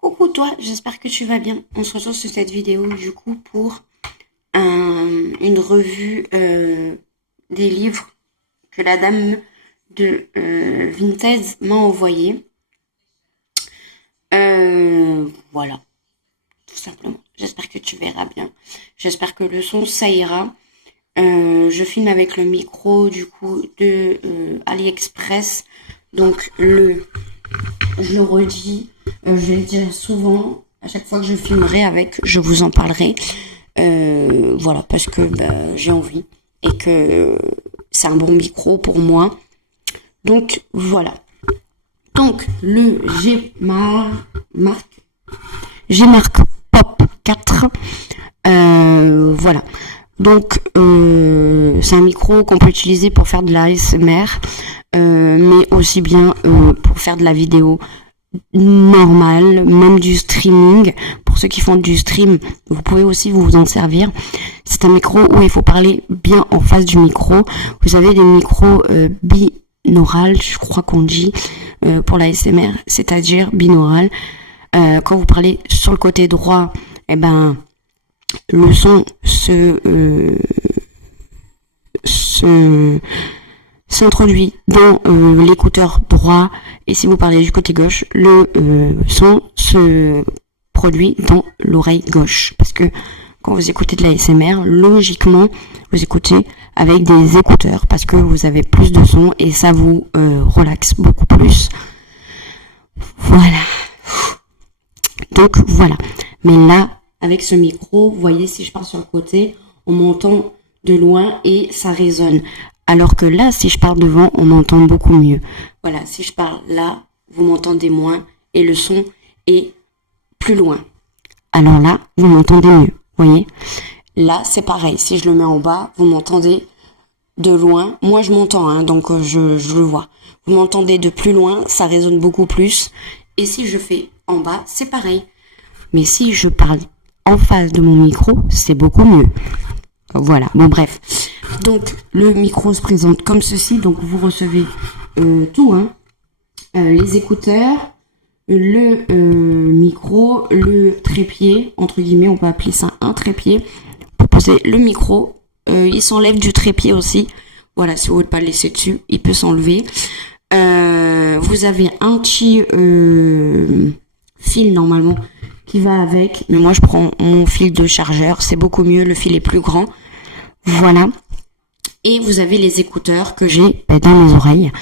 Coucou toi, j'espère que tu vas bien. On se retrouve sur cette vidéo du coup pour une revue des livres que la dame de Vinted m'a envoyé. Voilà, tout simplement. J'espère que tu verras bien. J'espère que le son ça ira. Je filme avec le micro du coup de AliExpress. Donc je le redis, je le dirai souvent, à chaque fois que je filmerai avec, je vous en parlerai. Voilà, parce que j'ai envie et que c'est un bon micro pour moi. Donc voilà. Donc le Gmark Pop 4. Voilà. Donc c'est un micro qu'on peut utiliser pour faire de la ASMR, mais aussi bien pour faire de la vidéo normale, même du streaming. Pour ceux qui font du stream, vous pouvez aussi vous en servir. C'est un micro où il faut parler bien en face du micro. Vous avez des micros binaural, je crois qu'on dit, pour la ASMR, c'est-à-dire binaural. Quand vous parlez sur le côté droit, eh ben le son s'introduit dans l'écouteur droit, et si vous parlez du côté gauche, le son se produit dans l'oreille gauche. Parce que quand vous écoutez de la ASMR, logiquement, vous écoutez avec des écouteurs parce que vous avez plus de son et ça vous relaxe beaucoup plus. Voilà. Donc voilà. Mais là, avec ce micro, vous voyez, si je parle sur le côté, on m'entend de loin et ça résonne. Alors que là, si je parle devant, on m'entend beaucoup mieux. Voilà, si je parle là, vous m'entendez moins et le son est plus loin. Alors là, vous m'entendez mieux, voyez. Là, c'est pareil. Si je le mets en bas, vous m'entendez de loin. Moi, je m'entends, hein, donc je le vois. Vous m'entendez de plus loin, ça résonne beaucoup plus. Et si je fais en bas, c'est pareil. Mais si je parle en face de mon micro, c'est beaucoup mieux. Voilà, bon bref. Donc le micro se présente comme ceci. Donc vous recevez tout, hein. Les écouteurs, le micro, le trépied, entre guillemets, on peut appeler ça un trépied. Pour poser le micro, il s'enlève du trépied aussi. Voilà, si vous ne voulez pas le laisser dessus, il peut s'enlever. Vous avez un petit fil normalement qui va avec, mais moi je prends mon fil de chargeur, c'est beaucoup mieux, le fil est plus grand. Voilà. Et vous avez les écouteurs que j'ai dans les oreilles.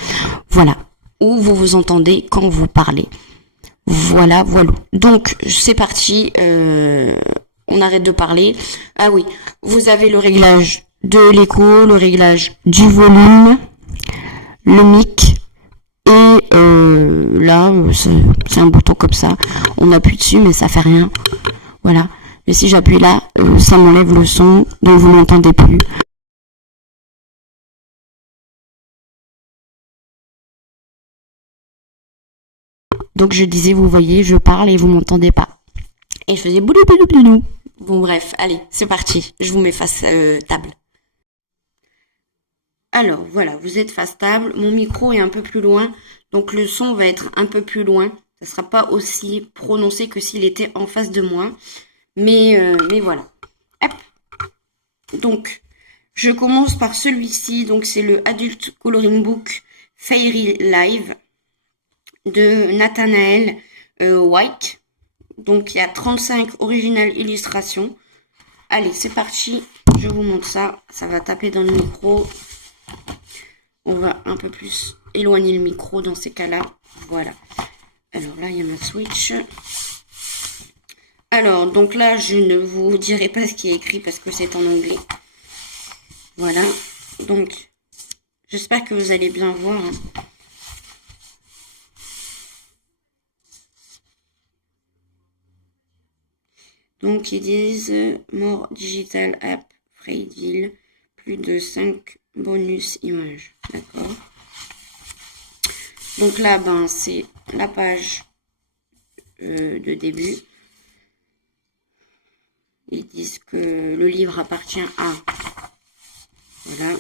Voilà. Où vous vous entendez quand vous parlez. Voilà, voilà. Donc, c'est parti. On arrête de parler. Ah oui. Vous avez le réglage de l'écho, le réglage du volume, le mic. Et là, c'est un bouton comme ça. On appuie dessus, mais ça fait rien. Voilà. Mais si j'appuie là, ça m'enlève le son, donc vous m'entendez plus. Donc je disais, vous voyez, je parle et vous m'entendez pas. Et je faisais boulou boulou boulou. Bon bref, allez, c'est parti. Je vous mets face table. Alors voilà, vous êtes face table. Mon micro est un peu plus loin, donc le son va être un peu plus loin. Ça sera pas aussi prononcé que s'il était en face de moi. Mais voilà. Hop. Donc, je commence par celui-ci. Donc, c'est le Adult Coloring Book Fairy Live de Nathanael White. Donc, il y a 35 originales illustrations. Allez, c'est parti. Je vous montre ça. Ça va taper dans le micro. On va un peu plus éloigner le micro dans ces cas-là. Voilà. Alors là, il y a ma Switch. Alors, donc là, je ne vous dirai pas ce qui est écrit parce que c'est en anglais. Voilà. Donc, j'espère que vous allez bien voir. Donc, ils disent More Digital App Free plus de 5 bonus images. D'accord. Donc là, c'est la page de début. Ils disent que le livre appartient à... Voilà.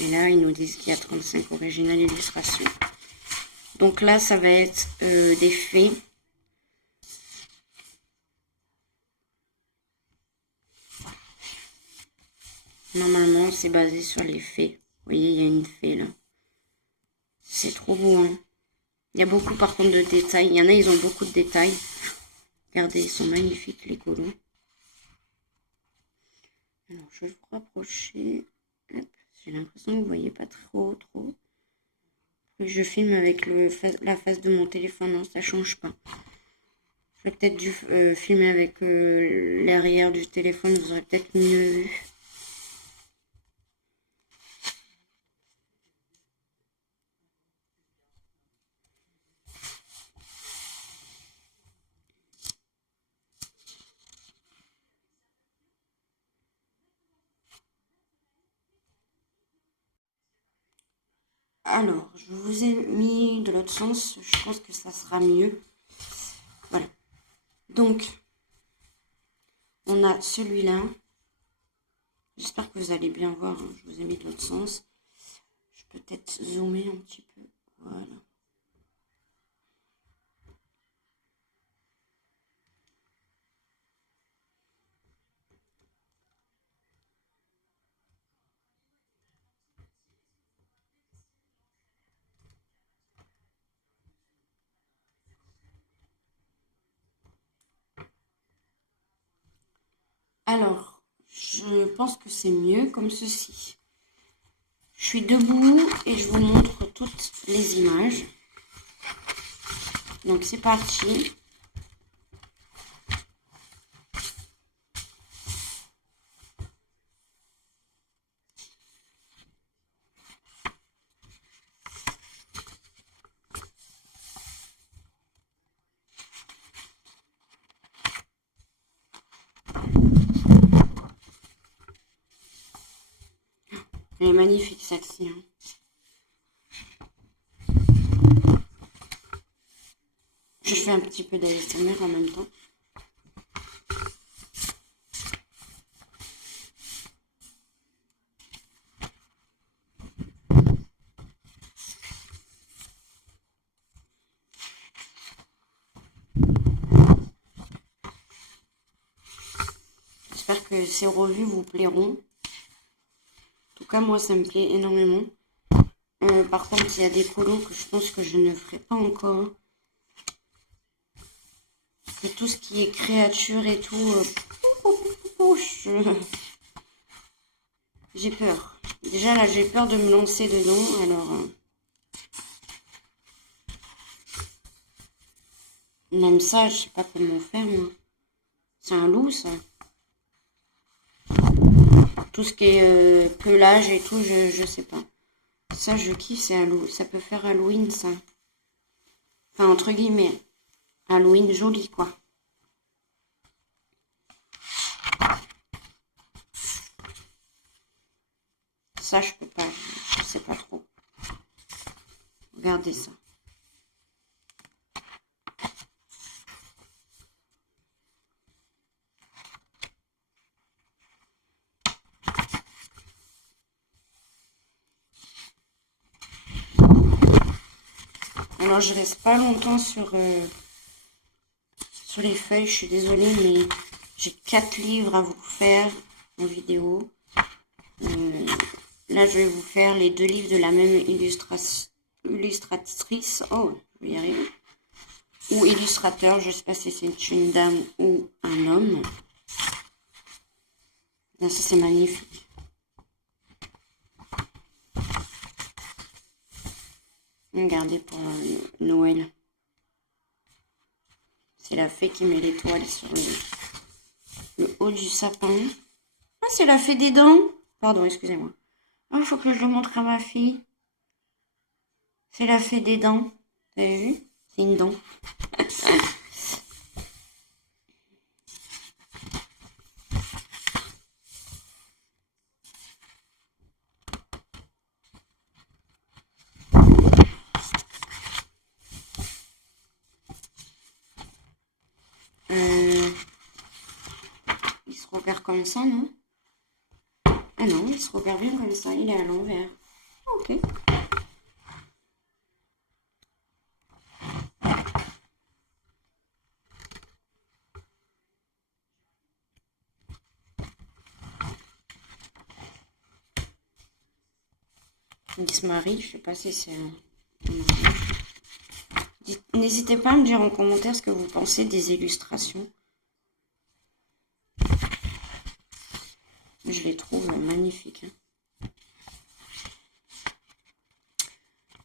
Et là, ils nous disent qu'il y a 35 originales illustrations. Donc là, ça va être des fées. Normalement, c'est basé sur les fées. Vous voyez, il y a une fée là. C'est trop beau, hein. Il y a beaucoup par contre de détails. Il y en a, ils ont beaucoup de détails. Regardez, ils sont magnifiques les colos. Alors, je vais vous rapprocher. J'ai l'impression que vous ne voyez pas trop. Je filme avec la face de mon téléphone, non, ça change pas. J'aurais peut-être dû filmer avec l'arrière du téléphone, vous aurez peut-être mieux vu. Alors, je vous ai mis de l'autre sens, je pense que ça sera mieux. Voilà. Donc, on a celui-là. J'espère que vous allez bien voir, hein. Je vous ai mis de l'autre sens. Je peux peut-être zoomer un petit peu. Voilà. Alors, je pense que c'est mieux comme ceci. Je suis debout et je vous montre toutes les images. Donc c'est parti. Elle est magnifique celle-ci, hein. Je fais un petit peu d'ASMR en même temps. J'espère que ces revues vous plairont. En tout cas, moi, ça me plaît énormément. Par contre, il y a des colos que je pense que je ne ferai pas encore. Parce que tout ce qui est créature et tout, j'ai peur. Déjà, là, j'ai peur de me lancer dedans. Alors, même ça, je sais pas comment faire, moi. C'est un loup, ça. Tout ce qui est pelage et tout, je sais pas. Ça, je kiffe, c'est Halloween. Ça peut faire Halloween, ça. Enfin, entre guillemets. Halloween joli, quoi. Ça, je peux pas. Je sais pas trop. Regardez ça. Alors, je reste pas longtemps sur les feuilles. Je suis désolée, mais j'ai 4 livres à vous faire en vidéo. Là, je vais vous faire les 2 livres de la même illustratrice. Oh, je vais y arriver. Ou illustrateur, je sais pas si c'est une dame ou un homme. Là, ça, c'est magnifique. Regardez pour Noël. C'est la fée qui met l'étoile sur le haut du sapin. Ah, c'est la fée des dents. Pardon, excusez-moi. Ah, il faut que je le montre à ma fille. C'est la fée des dents. Vous avez vu? C'est une dent. Il se repère comme ça, non? Ah non, il se repère bien comme ça. Il est à l'envers. ok? Miss Marie, je sais pas si c'est... N'hésitez pas à me dire en commentaire ce que vous pensez des illustrations. Je les trouve magnifiques.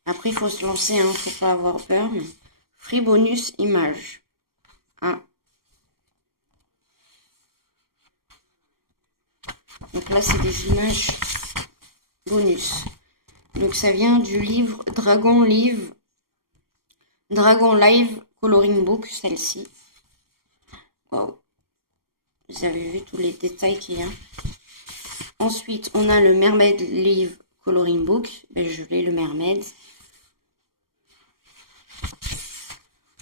Après, il faut se lancer, hein, faut pas avoir peur. Mais... Free bonus image. Ah. Donc là, c'est des images bonus. Donc ça vient du livre Dragon Live Coloring Book, celle-ci. Wow. Vous avez vu tous les détails qu'il y a. Ensuite, on a le Mermaid Live Coloring Book. Ben, je l'ai, le Mermaid.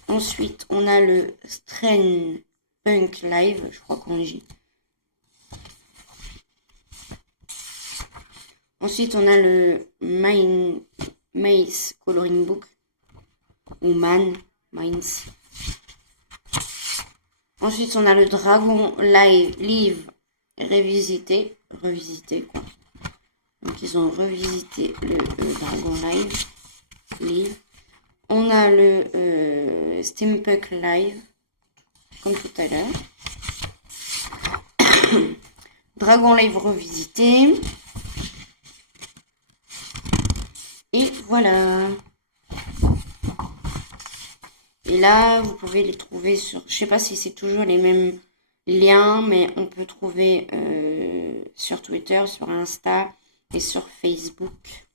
Ensuite, on a le Strain Punk Live, je crois qu'on dit. Ensuite, on a le Maze Coloring Book. Ou Mines. Ensuite, on a le Dragon Live revisité quoi. Donc, ils ont revisité le Dragon Live. On a le Steampunk Live, comme tout à l'heure. Dragon Live revisité. Et voilà. Et là, vous pouvez les trouver sur... Je sais pas si c'est toujours les mêmes liens, mais on peut trouver sur Twitter, sur Insta et sur Facebook.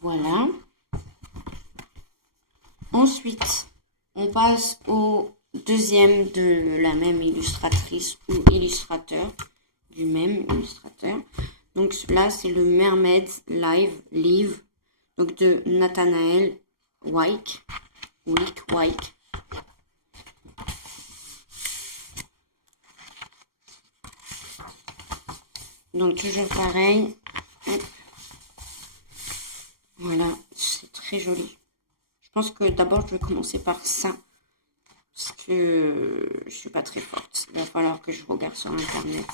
Voilà. Ensuite, on passe au deuxième de la même illustratrice ou illustrateur, du même illustrateur. Donc là, c'est le Mermaid Live, donc de Nathanael Wyke. Donc toujours pareil. Voilà, c'est très joli. Je pense que d'abord, je vais commencer par ça. Parce que je suis pas très forte. Il va falloir que je regarde sur Internet.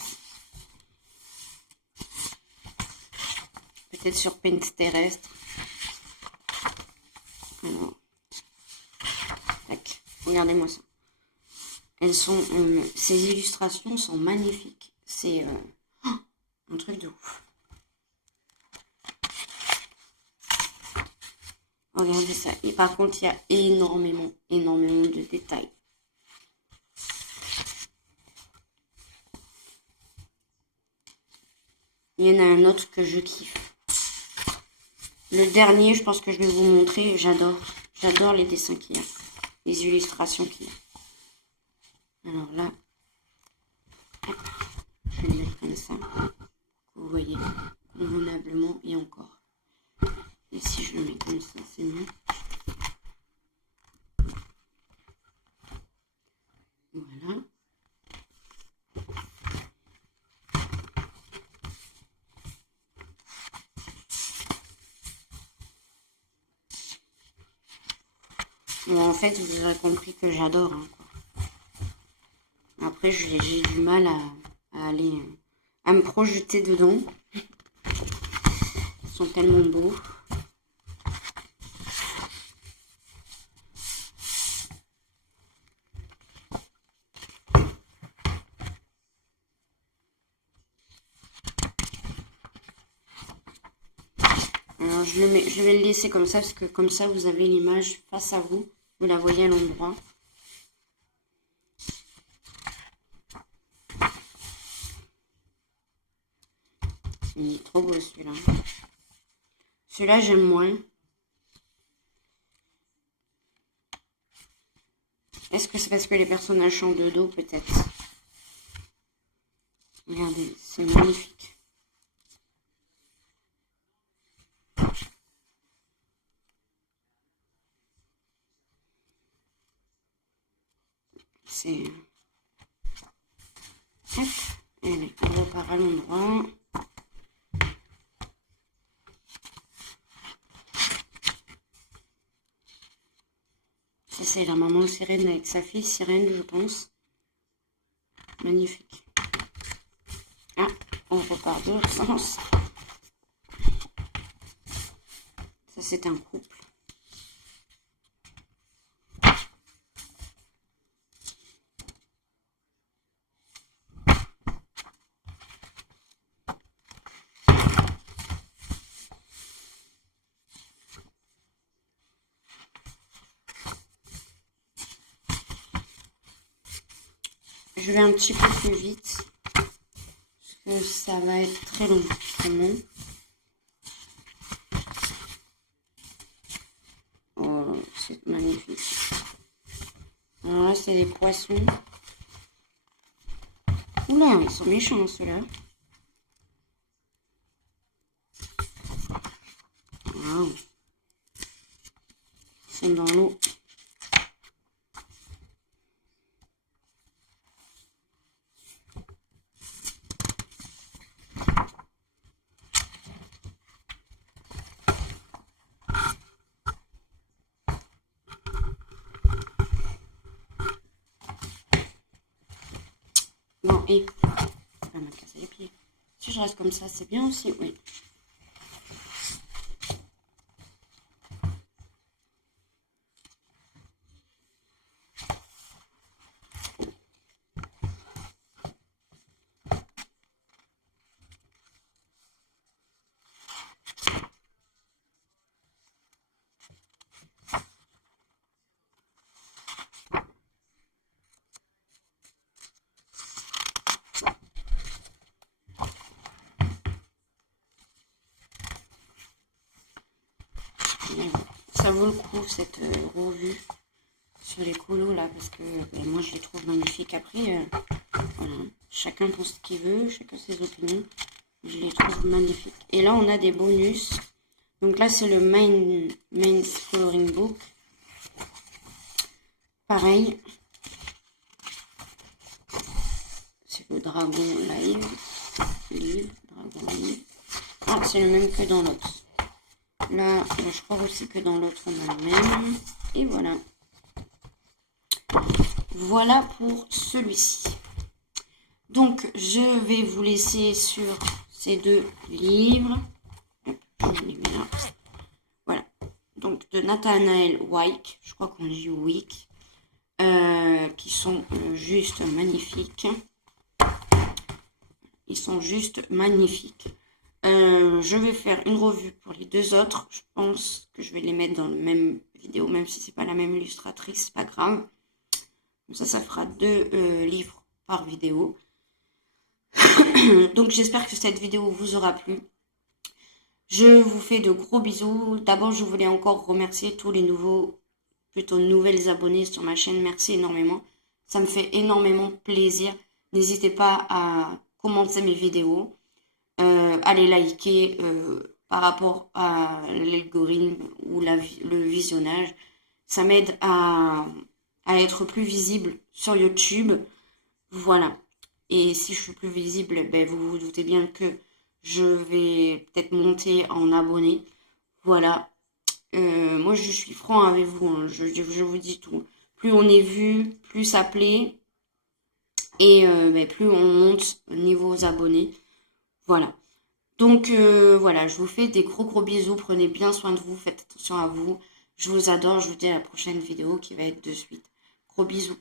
Peut-être sur Pinterest. Alors. Tac. Regardez-moi ça. Elles sont... ces illustrations sont magnifiques. C'est un truc de ouf. Regardez ça. Et par contre, il y a énormément de détails. Il y en a un autre que je kiffe. Le dernier, je pense que je vais vous montrer. J'adore. J'adore les dessins qu'il y a. Les illustrations qu'il y a. Alors là, je vais le mettre comme ça. Vous voyez, convenablement et encore. Et si je le mets comme ça, c'est mieux. Voilà. Bon, en fait, vous aurez compris que j'adore. Hein, quoi. Après, j'ai du mal à aller... à me projeter dedans. Ils sont tellement beaux. Alors, je vais le laisser comme ça, parce que comme ça, vous avez l'image face à vous. Vous la voyez à l'endroit. Il est trop beau, celui-là. Celui-là, j'aime moins. Est-ce que c'est parce que les personnages sont de dos, peut-être? Regardez, c'est magnifique. C'est... Hop, allez, on repart à l'endroit. Ça, c'est la maman sirène avec sa fille sirène, je pense. Magnifique. Ah, on repart de l'autre sens. Ça, c'est un couple. Je vais un petit peu plus vite. Parce que ça va être très long. Vraiment. Oh, c'est magnifique. Alors là, c'est les poissons. Oula, ils sont méchants ceux-là. Waouh. Ils sont dans l'eau. Bon, et ça va me casser les pieds. Si je reste comme ça, c'est bien aussi, oui. Ça vaut le coup cette revue sur les colos là parce que moi je les trouve magnifiques. Après, voilà, chacun pense ce qu'il veut, chacun ses opinions. Je les trouve magnifiques. Et là on a des bonus. Donc là c'est le main coloring book. Pareil. C'est le dragon live. Dragon live. Ah, c'est le même que dans l'autre. Là, je crois aussi que dans l'autre, on a le même. Et voilà. Voilà pour celui-ci. Donc, je vais vous laisser sur ces deux livres. Hop, je les mets là. Voilà. Donc, de Nathanael Wyke. Je crois qu'on dit Wyke. Qui sont juste magnifiques. Ils sont juste magnifiques. Je vais faire une revue pour les deux autres. Je pense que je vais les mettre dans la même vidéo, même si c'est pas la même illustratrice, c'est pas grave. Comme ça fera 2 livres par vidéo. Donc j'espère que cette vidéo vous aura plu. Je vous fais de gros bisous. D'abord, je voulais encore remercier tous les nouvelles abonnés sur ma chaîne. Merci énormément. Ça me fait énormément plaisir. N'hésitez pas à commenter mes vidéos. À les liker par rapport à l'algorithme ou le visionnage. Ça m'aide à être plus visible sur YouTube. Voilà. Et si je suis plus visible, ben, vous vous doutez bien que je vais peut-être monter en abonnés. Voilà. Moi, je suis franc avec vous. Hein. Je vous dis tout. Plus on est vu, plus ça plaît. Et ben, plus on monte au niveau aux abonnés. Voilà. Donc voilà, je vous fais des gros bisous. Prenez bien soin de vous. Faites attention à vous. Je vous adore. Je vous dis à la prochaine vidéo qui va être de suite. Gros bisous.